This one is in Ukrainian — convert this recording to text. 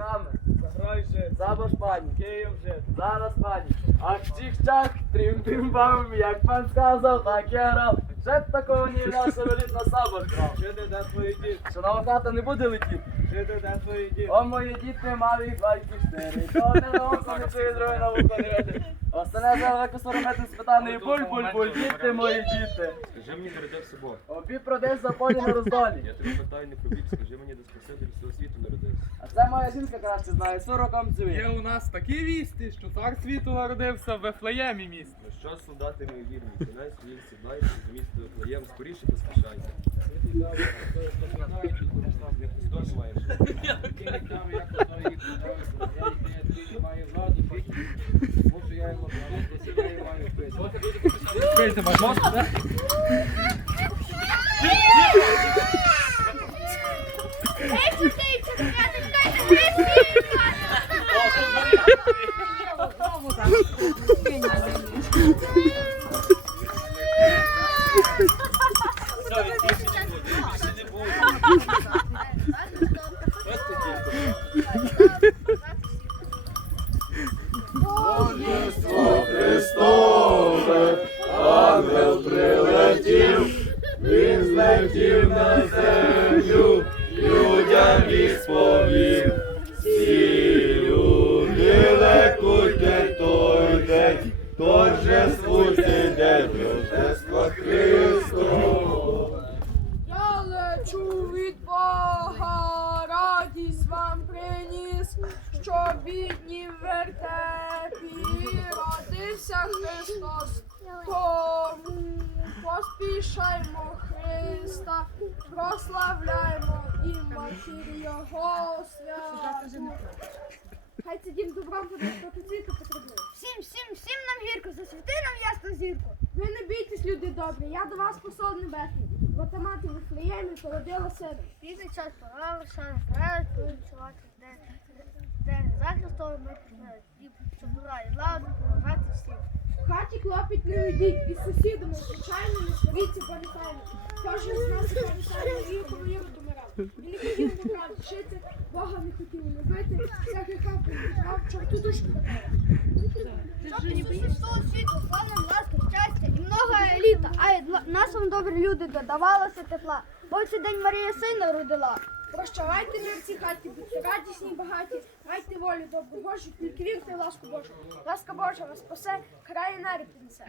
козаками. Заграй же, Забаш пані. Київ же. Зараз пані. Ах, чих-чак, трим-тим-бам, як пан сказав, так я грав. Ще б такого ні ляса велить на сабор грав. Жиди, де твої діти? Шинова хата не буде летіти. О, мої діти, малі байки штири. То не на око не чує, друге на вухо не веде. Остане зараз соромети спитаний буль-буль-буль, діти мої діти. Скажи мені, де родився Бог. Обі продесь за полі на роздолі. Я тебе питаю не про біб, скажи мені, де Спаситель всього світу народився. А це моя жінка краще знає, сороком Є у нас такі вісті, що цар світу народився в Вифлеємі місті. Ну що, солдати мої вірні, кінець свій сідайте, до міста Вифлеєм, скоріше поспішайте. Хто не маєш? Пийте, можна? Христове, Рождества Христова. Я лечу від Бога, радість вам приніс, що бідні в вертепі родився Христос. Тому поспішаймо Христа, прославляймо і матір Його святу. Хай це дім добром буде, хто світу потребує. Всім, всім, всім нам гірко, засвіти нам ясну зірку. Ви не бійтесь, люди добрі, я до вас посол небесний, бо та мати в Вифлеємі породила сина. Пізний час пора лише вперед повінчувати день, день захисту ми. І щоб була і ладу, поважати всім. В хаті клопіт не ведіть, і з сусідами звичайно не сваріться пам'ятаємо. Кожен з нас пам'ятає, віру повіру домирав. І не хотів поправ вчити, Бога не хотів любити, вся гріха повідав, чорту душу слава нам ласки, щастя і много еліта, а вам, добрі люди додавалося тепла. Бо цей день Марія сина родила. Прощавайте в цій хаті, будьте радісні і багаті, майте волю добру Божу, тільки вірте ласку Божу. Ласка Божа вас спасе, край нери принесе.